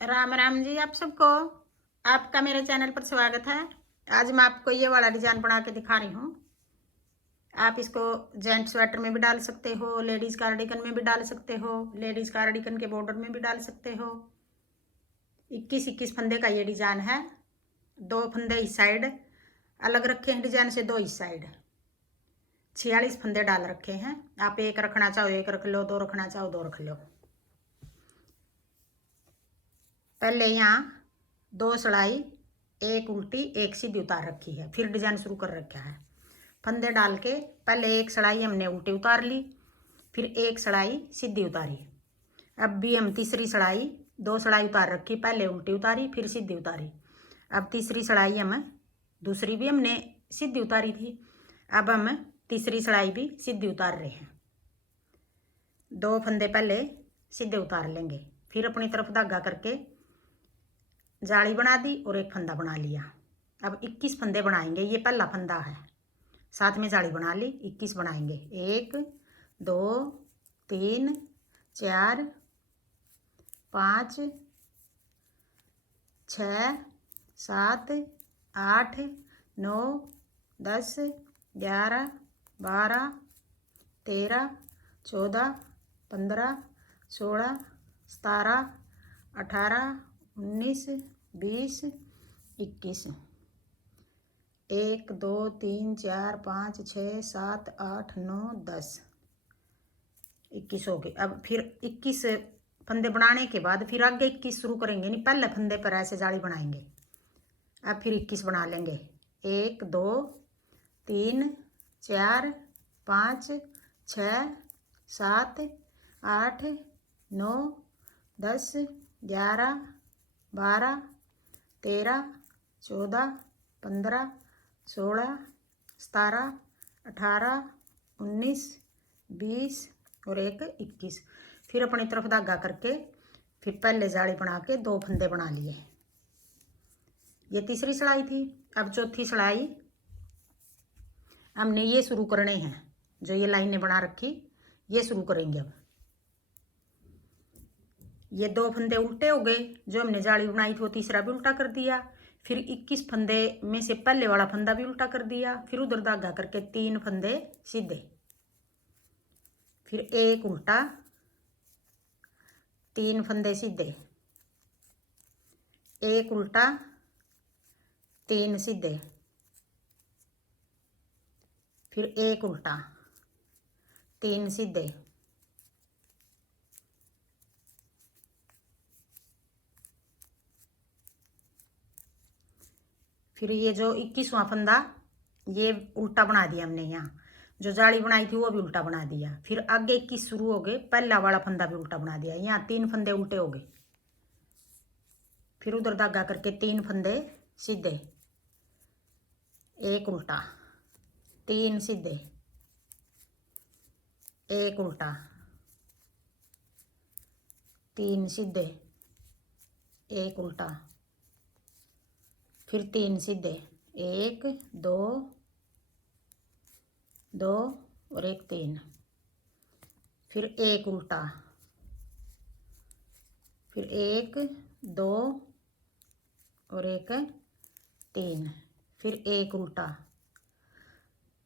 राम राम जी आप सबको। आपका मेरे चैनल पर स्वागत है। आज मैं आपको ये वाला डिजाइन बना के दिखा रही हूँ। आप इसको जेंट स्वेटर में भी डाल सकते हो, लेडीज कार्डिगन में भी डाल सकते हो, लेडीज कार्डिगन के बॉर्डर में भी डाल सकते हो। 21-21 फंदे का ये डिजाइन है। 2 फंदे इस साइड अलग रखे हैं डिजाइन से, 2 इस साइड। 46 फंदे डाल रखे हैं। आप एक रखना चाहो एक रख लो, 2 रखना चाहो 2 रख लो। पहले यहाँ 2 सड़ाई, एक उल्टी एक सीधी उतार रखी है, फिर डिजाइन शुरू कर रखा है। फंदे डाल के पहले एक सड़ाई हमने उल्टी उतार ली, फिर एक सड़ाई सीधी उतारी। अब भी हम तीसरी सड़ाई, 2 सड़ाई उतार रखी, पहले उल्टी उतारी फिर सीधी उतारी। अब तीसरी सड़ाई हम दूसरी भी हमने सीधी उतारी थी, अब हम तीसरी सड़ाई भी सीधी उतार रहे हैं। 2 फंदे पहले सीधे उतार लेंगे, फिर अपनी तरफ धागा करके जाली बना दी और एक फंदा बना लिया। अब 21 फंदे बनाएंगे। ये पहला फंदा है, साथ में जाली बना ली, 21 बनाएंगे। 1 2 3 4 5 6 7 8 9 10 11 12 13 14 15 16 17 18 19 20 21। 1 2 3 4 5 6 7 8 9 10 21 हो गए। अब फिर 21 फंदे बनाने के बाद फिर आगे 21 शुरू करेंगे, नहीं पहले फंदे पर ऐसे जाली बनाएंगे। अब फिर 21 बना लेंगे। 1 2 3 4 5 6 7 8 9 10 11 12 13 14 15 16 17 18 19 20 और एक 21। फिर अपनी तरफ धागा करके फिर पहले जाली बना के 2 फंदे बना लिए। ये तीसरी सड़ाई थी। अब चौथी सड़ाई हमने ये शुरू करने हैं, जो ये लाइनें बना रखी ये शुरू करेंगे। अब ये 2 फंदे उल्टे हो गए, जो हमने जाली बनाई थी वो तीसरा भी उल्टा कर दिया। फिर 21 फंदे में से पहले वाला फंदा भी उल्टा कर दिया, फिर उधर धागा करके 3 फंदे सीधे, फिर एक उल्टा, 3 फंदे सीधे, एक उल्टा 3 सीधे, फिर एक उल्टा 3 सीधे, फिर ये जो 21वां फंदा ये उल्टा बना दिया हमने। यहाँ जो जाली बनाई थी वो भी उल्टा बना दिया। फिर आगे 21 शुरू हो गए, पहला वाला फंदा भी उल्टा बना दिया। यहाँ 3 फंदे उल्टे हो गए, फिर उधर धागा करके 3 फंदे सीधे, एक उल्टा 3 सीधे, एक उल्टा 3 सीधे, एक उल्टा, फिर 3 सीधे, 1 2 2 और एक 3, फिर एक उल्टा, फिर 1 2 और एक 3, फिर एक उल्टा,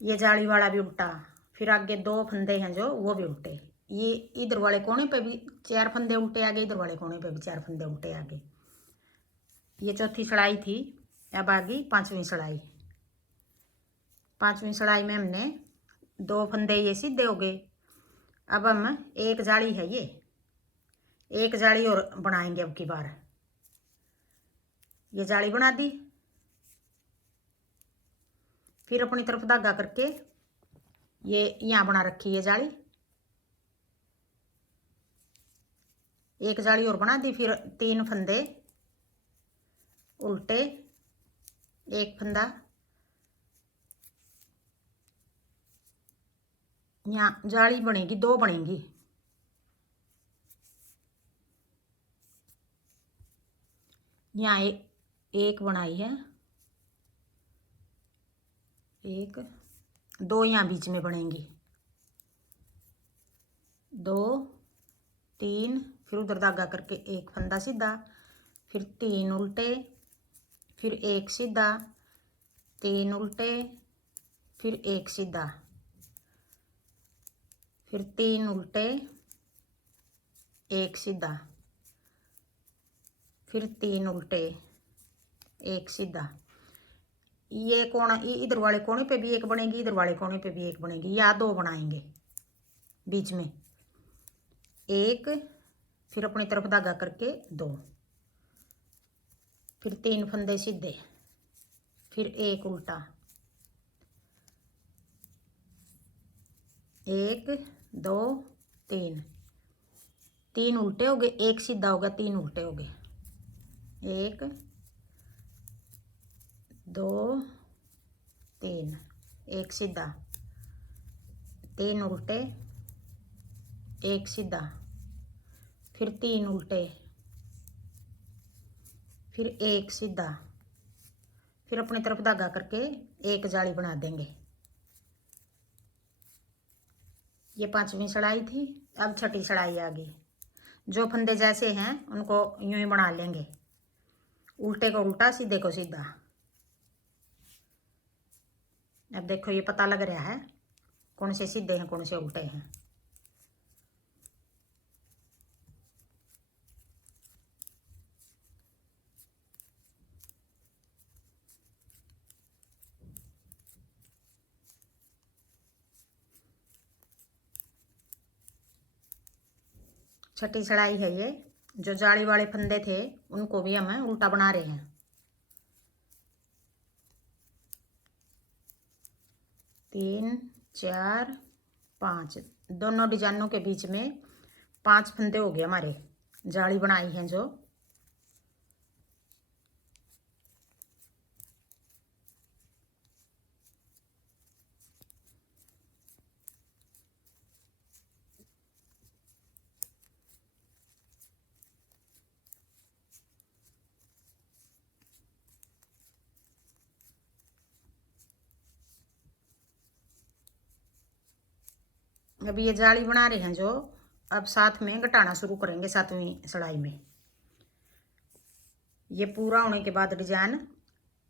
ये जाली वाला भी उल्टा, फिर आगे 2 फंदे हैं जो वो भी उल्टे। ये इधर वाले कोने पे भी 4 फंदे उल्टे आ गए, इधर वाले कोने पे भी 4 फंदे उल्टे आ गए। ये चौथी सड़ाई थी। अब आ गई 5वीं सड़ाई। 5वीं सड़ाई में हमने 2 फंदे ये सीधे हो गए। अब हम एक जाली है, ये एक जाली और बनाएंगे। अब की बार ये जाली बना दी, फिर अपनी तरफ धागा करके ये यहाँ बना रखी है जाली, एक जाली और बना दी, फिर 3 फंदे उल्टे, एक फंदा, यहाँ जाली बनेगी 2 बनेगी। यहाँ एक बनाई है, 1 2 यहाँ बीच में बनेंगी, 2 3, फिर उधर धागा करके एक फंदा सीधा, फिर 3 उल्टे, फिर 1 सीधा, 3 उल्टे, फिर 1 सीधा, फिर 3 उल्टे, 1 सीधा, फिर 3 उल्टे, 1 सीधा। ये कोना, इधर वाले कोने पे भी एक बनेगी, इधर वाले कोने पे भी एक बनेगी, या 2 बनाएंगे बीच में, 1, फिर अपनी तरफ धागा करके 2, फिर 3 फंदे सीधे, फिर 1 उल्टा, 1 2 3, 3 उल्टे हो गए, 1 सीधा हो गया, 3 उल्टे हो गए, 1 2 3, 1 सीधा, 3 उल्टे, 1 सीधा, फिर 3 उल्टे, फिर 1 सीधा, फिर अपनी तरफ धागा करके एक जाली बना देंगे। ये 5वीं सड़ाई थी। अब 6ठी सड़ाई आ गई। जो फंदे जैसे हैं उनको यूं ही बना लेंगे, उल्टे को उल्टा, सीधे को सीधा। अब देखो ये पता लग रहा है कौन से सीधे हैं कौन से उल्टे हैं। छठी सड़ाई है ये। जो जाली वाले फंदे थे उनको भी हम उल्टा बना रहे हैं। 3 4 5, दोनों डिजाइनों के बीच में 5 फंदे हो गए हमारे, जाली बनाई है जो। अभी ये जाली बना रहे हैं जो, अब साथ में घटाना शुरू करेंगे 7वीं सड़ाई में। ये पूरा होने के बाद डिजाइन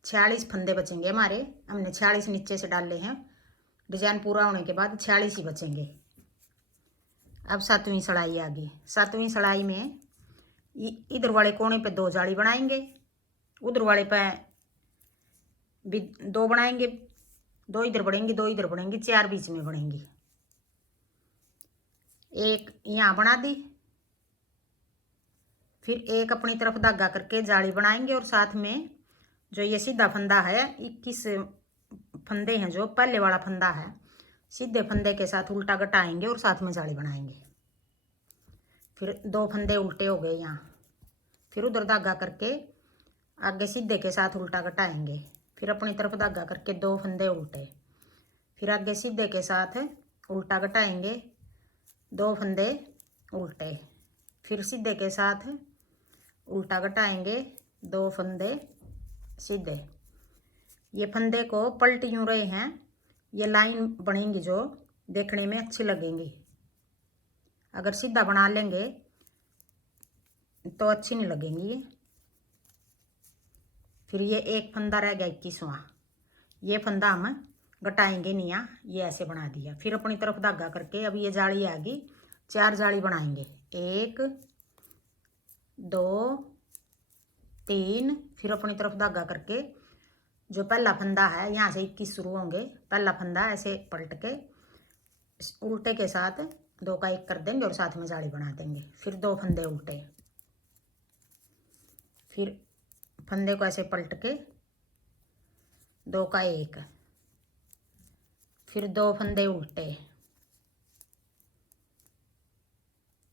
46 फंदे बचेंगे हमारे। हमने 46 नीचे से डाले हैं। डिजाइन पूरा होने के बाद 46 ही बचेंगे। अब 7वीं सड़ाई आ गई। 7वीं सड़ाई में इधर वाले कोने पे 2 जाली बनाएंगे, उधर वाले पे भी 2 बनाएंगे, 2 इधर बढ़ेंगी, 2 इधर बढ़ेंगी, 4 बीच में बढ़ेंगी। एक यहाँ बना दी, फिर एक अपनी तरफ धागा करके जाली बनाएंगे और साथ में जो ये सीधा फंदा है 21 फंदे हैं, जो पहले वाला फंदा है सीधे फंदे के साथ उल्टा घटाएंगे और साथ में जाली बनाएंगे। फिर 2 फंदे उल्टे हो गए यहाँ, फिर उधर धागा करके आगे सीधे के साथ उल्टा घटाएंगे, फिर अपनी तरफ धागा करके 2 फंदे उल्टे, फिर आगे सीधे के साथ उल्टा घटाएंगे, 2 फंदे उल्टे, फिर सीधे के साथ उल्टा घटाएंगे, 2 फंदे सीधे। ये फंदे को पलट यूं रहे हैं, ये लाइन बनेंगी जो देखने में अच्छी लगेंगी। अगर सीधा बना लेंगे तो अच्छी नहीं लगेंगी ये। फिर ये एक फंदा रह गया 21वां, ये फंदा हम घटाएंगे नहीं, यहाँ ये ऐसे बना दिया। फिर अपनी तरफ धागा करके अभी ये जाली आ गई, 4 जाली बनाएंगे, 1 2 3, फिर अपनी तरफ धागा करके जो पहला फंदा है यहाँ से 21 शुरू होंगे, पहला फंदा ऐसे पलट के उल्टे के साथ 2 का 1 कर देंगे और साथ में जाली बना देंगे। फिर 2 फंदे उल्टे, फिर फंदे को ऐसे पलट के 2 का 1, फिर 2 फंदे उल्टे।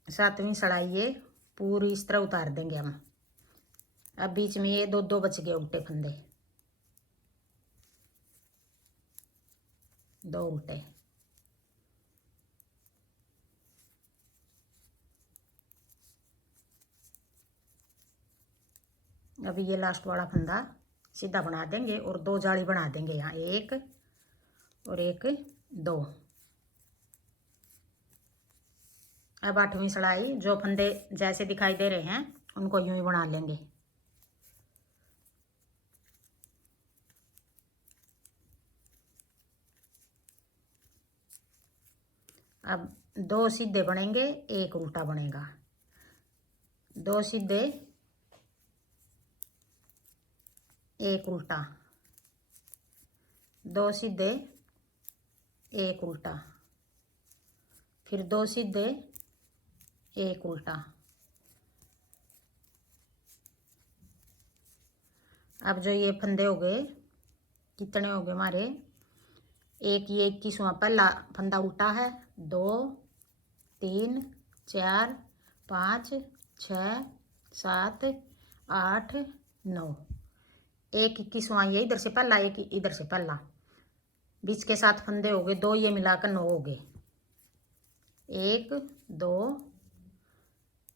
7वीं सड़ाई ये पूरी इस तरह उतार देंगे हम। अब बीच में ये 2 बच गए उल्टे फंदे, 2 उल्टे। अभी ये लास्ट वाला फंदा सीधा बना देंगे और 2 जाली बना देंगे यहाँ, 1 और 1 2। अब 8वीं सड़ाई, जो फंदे जैसे दिखाई दे रहे हैं उनको यूं ही बना लेंगे। अब 2 सीधे बनेंगे, एक उल्टा बनेगा। 2 सीधे, एक उल्टा, 2 सीधे, एक उल्टा, फिर 2 सीधे, एक उल्टा। अब जो ये फंदे हो गए, कितने हो गए हमारे? एक ये 21वां पहला फंदा उल्टा है, 2 3 4 5 6 7 8 9। एक 21वां ये इधर से पहला, एक इधर से पहला, बीच के 7 फंदे हो गए, 2 ये मिलाकर 9 हो गए। 1 2,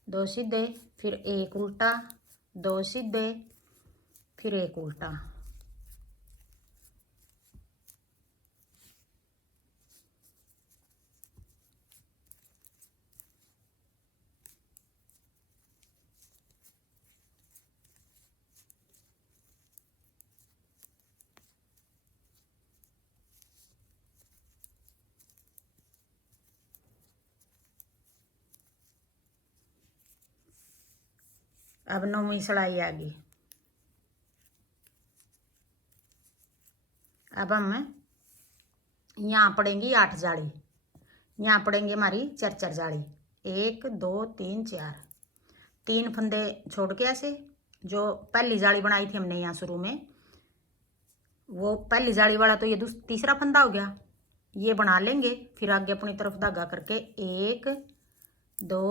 2 सीधे, फिर एक उल्टा, 2 सीधे, फिर एक उल्टा। अब 9वीं सिलाई आ गई। अब हम यहाँ पड़ेंगी 8 जाली, यहाँ पड़ेंगी हमारी 4 जाली, 1 2 3 4। 3 फंदे छोड़ के ऐसे, जो पहली जाली बनाई थी हमने यहाँ शुरू में, वो पहली जाली वाला तो ये तीसरा फंदा हो गया, ये बना लेंगे। फिर आगे अपनी तरफ धागा करके 1 2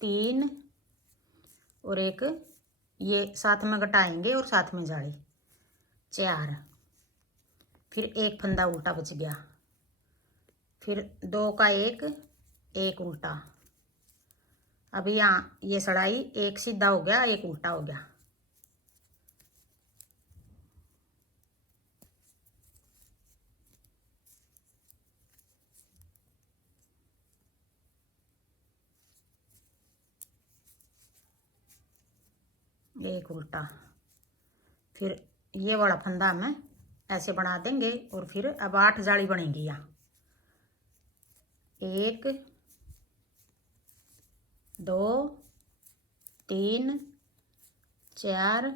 3 और एक ये साथ में घटाएंगे और साथ में जाली, 4। फिर एक फंदा उल्टा बच गया, फिर 2 का एक उल्टा। अब यहाँ ये सड़ाई, एक सीधा हो गया, एक उल्टा हो गया। एक उल्टा, फिर ये वाला फंदा हमें ऐसे बना देंगे और फिर अब 8 जाली बनेगी यहाँ। 1 2 3 4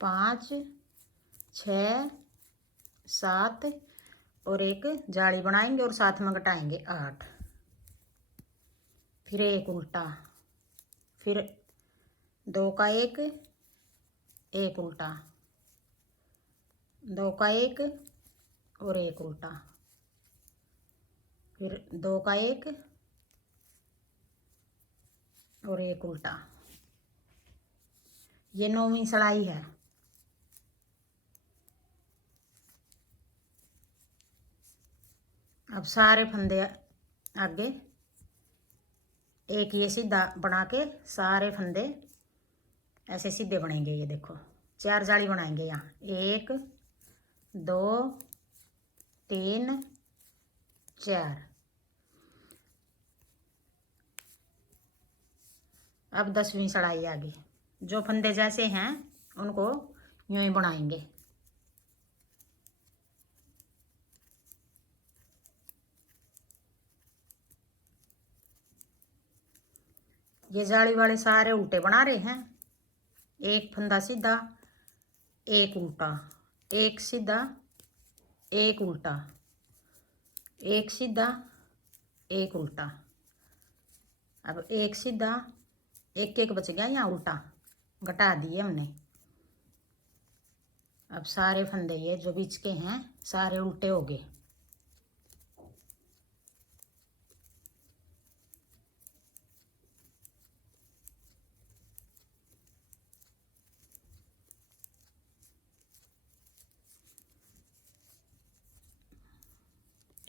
5 6 7 और एक जाली बनाएंगे और साथ में घटाएंगे 8। फिर एक उल्टा, फिर 2 का एक उल्टा, 2 का एक और एक उल्टा, फिर 2 का एक और एक उल्टा। ये 9वीं सिलाई है। अब सारे फंदे आगे एक ये सीधा बना के सारे फंदे ऐसे सीधे बनेंगे। ये देखो 4 जाली बनाएंगे यहाँ, 1 2 3 4। अब 10वीं सिलाई आ गई। जो फंदे जैसे हैं उनको यूं ही बनाएंगे। ये जाली वाले सारे उल्टे बना रहे हैं, एक फंदा सीधा, एक उल्टा, एक सीधा, एक उल्टा, एक सीधा, एक उल्टा। अब एक सीधा, एक बच गया यहाँ उल्टा, घटा दिए हमने। अब सारे फंदे ये जो बीच के हैं सारे उल्टे हो गए।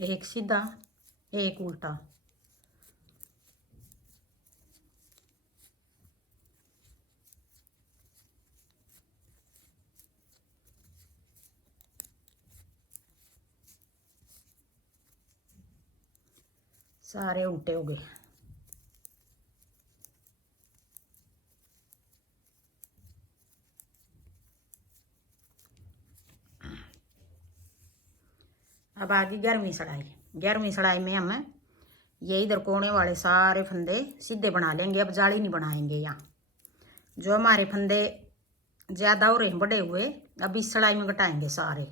एक सीधा, एक उल्टा, सारे उल्टे हो गए। अब आ गई 11वीं सिलाई। 11वीं सिलाई में हम ये इधर कोने वाले सारे फंदे सीधे बना लेंगे। अब जाली नहीं बनाएंगे। यहाँ जो हमारे फंदे ज़्यादा हो रहे हैं बड़े हुए, अब इस सिलाई में घटाएंगे सारे।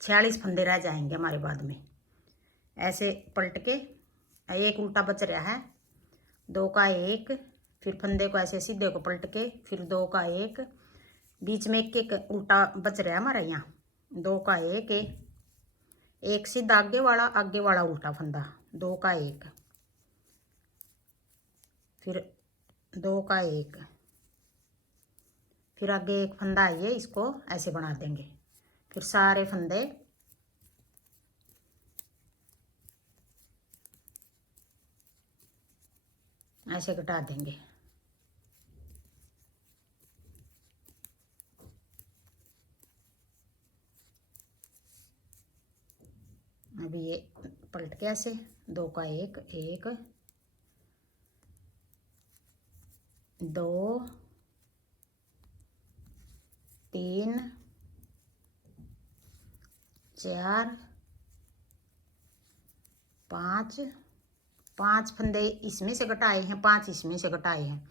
46 फंदे रह जाएंगे हमारे बाद में। ऐसे पलट के एक उल्टा बच रहा है, 2 का 1, फिर फंदे को ऐसे सीधे को पलट के फिर 2 का 1, बीच में एक एक उल्टा बच रहा है हमारा। यहाँ 2 का 1, एक सीधा आगे वाला उल्टा फंदा, 2 का 1, फिर 2 का 1, फिर आगे एक फंदा आइए, इसको ऐसे बना देंगे। फिर सारे फंदे ऐसे घटा देंगे। अभी ये पलट के ऐसे 2 का 1, 1, 2, 3, 4, 5, 5 फंदे इसमें से घटाए हैं, 5 इसमें से घटाए हैं।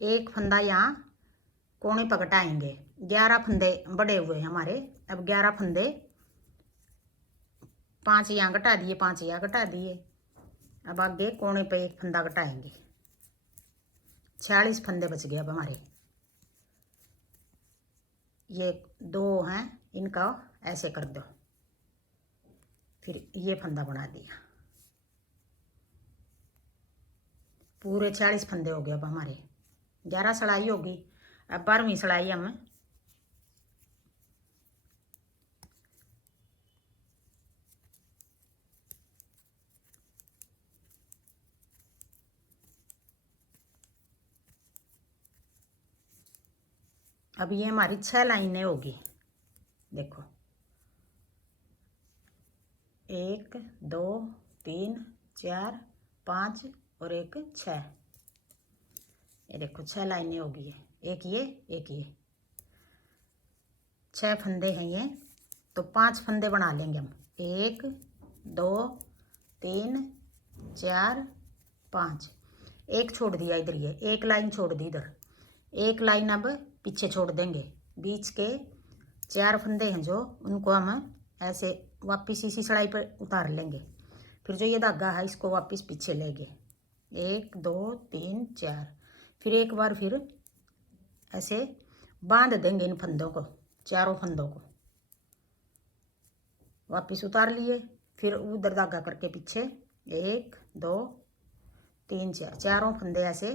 एक फंदा यहाँ कोने पर घटाएंगे। 11 फंदे बड़े हुए हैं हमारे। अब 11 फंदे, 5 यहाँ घटा दिए, 5 यहाँ घटा दिए। अब आगे कोने पे एक फंदा घटाएंगे। 46 फंदे बच गए अब हमारे। ये 2 हैं, इनका ऐसे कर दो, फिर ये फंदा बना दिया। पूरे 46 फंदे हो गए अब हमारे। 11 सिलाई होगी। अब 12वीं सिलाई हम अब ये हमारी 6 लाइनें होगी। देखो 1, 2, 3, 4, 5 और एक 6। ये देखो 6 लाइनें होगी। एक ये, एक ये, 6 फंदे हैं ये। तो 5 फंदे बना लेंगे हम। 1, 2, 3, 4, 5। एक छोड़ दिया इधर, ये एक लाइन छोड़ दी इधर। एक लाइन अब पीछे छोड़ देंगे। बीच के 4 फंदे हैं जो, उनको हम ऐसे वापस इसी सिलाई पर उतार लेंगे। फिर जो ये धागा है इसको वापस पीछे लेंगे। 1, 2, 3, 4। फिर एक बार फिर ऐसे बांध देंगे इन फंदों को, चारों फंदों को वापस उतार लिए। फिर उधर धागा करके पीछे 1, 2, 3, 4, चारों फंदे ऐसे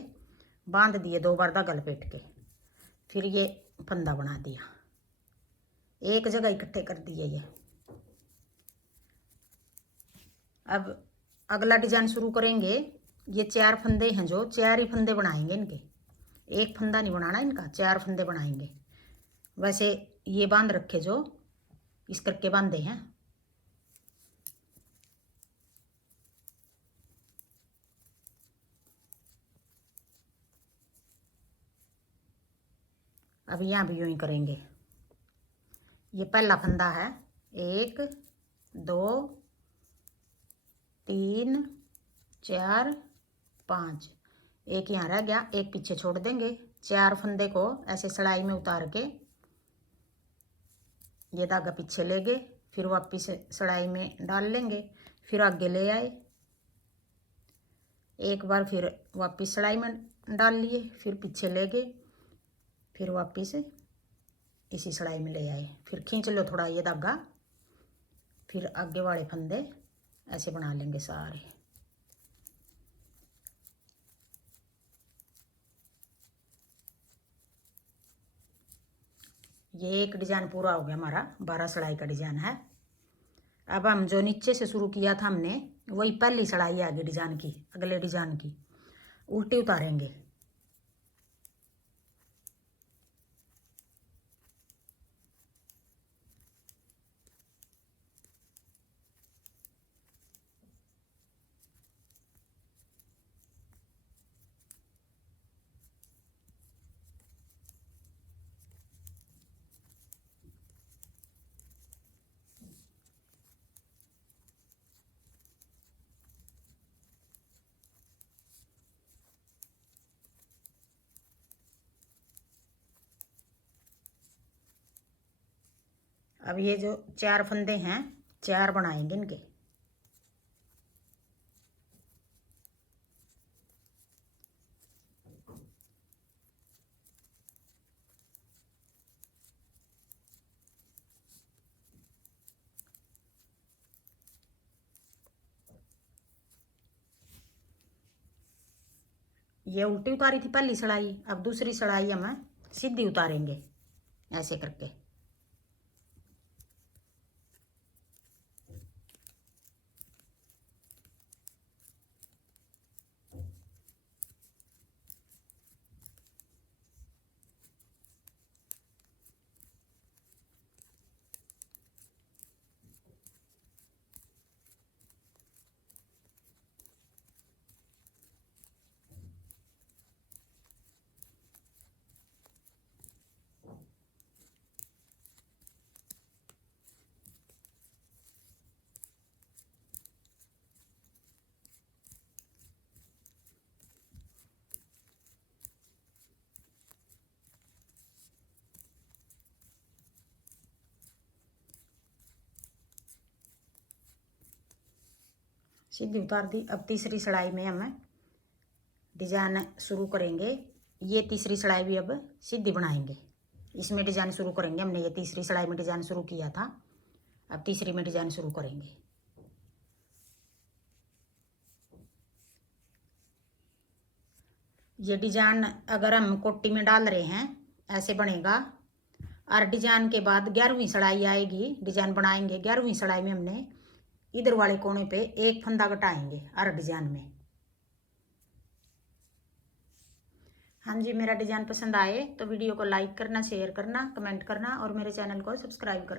बांध दिए, 2 बार धागा लपेट के। फिर ये फंदा बना दिया, एक जगह इकट्ठे कर दिए ये। अब अगला डिजाइन शुरू करेंगे। ये 4 फंदे हैं जो, 4 ही फंदे बनाएंगे इनके। एक फंदा नहीं बनाना इनका, 4 फंदे बनाएंगे। वैसे ये बांध रखे जो, इस करके बांधे हैं। अब यहाँ भी यूं ही करेंगे। ये पहला फंदा है, 1, 2, 3, 4, 5। एक यहाँ रह गया, एक पीछे छोड़ देंगे। 4 फंदे को ऐसे सिलाई में उतार के ये धागा पीछे ले गए, फिर वापस सिलाई में डाल लेंगे। फिर आगे ले आए, एक बार फिर वापस सिलाई में डाल लिए, फिर पीछे ले गए, फिर वापस इसी सिलाई में ले आए। फिर खींच लो थोड़ा ये धागा, फिर आगे वाले फंदे ऐसे बना लेंगे सारे। ये एक डिजाइन पूरा हो गया हमारा। 12 सिलाई का डिजाइन है। अब हम जो नीचे से शुरू किया था हमने, वही पहली सिलाई आगे डिजाइन की, अगले डिजाइन की उल्टी उतारेंगे। अब ये जो 4 फंदे हैं 4 बनाएंगे इनके। ये उल्टी उतारी थी पहली सड़ाई, अब दूसरी सड़ाई हम सीधी उतारेंगे ऐसे करके। सीधी उतार दी। अब तीसरी सड़ाई में हम डिजाइन शुरू करेंगे। ये तीसरी सड़ाई भी अब सीधी बनाएंगे, इसमें डिजाइन शुरू करेंगे। हमने ये तीसरी सड़ाई में डिजाइन शुरू किया था, अब तीसरी में डिजाइन शुरू करेंगे। ये डिजाइन अगर हम कोटी में डाल रहे हैं ऐसे बनेगा। और डिजाइन के बाद 11वीं सड़ाई आएगी, डिजाइन बनाएंगे। 11वीं सड़ाई में हमने इधर वाले कोने पे एक फंदा घटाएंगे हर डिजाइन में। हाँ जी, मेरा डिजाइन पसंद आए तो वीडियो को लाइक करना, शेयर करना, कमेंट करना और मेरे चैनल को सब्सक्राइब करना।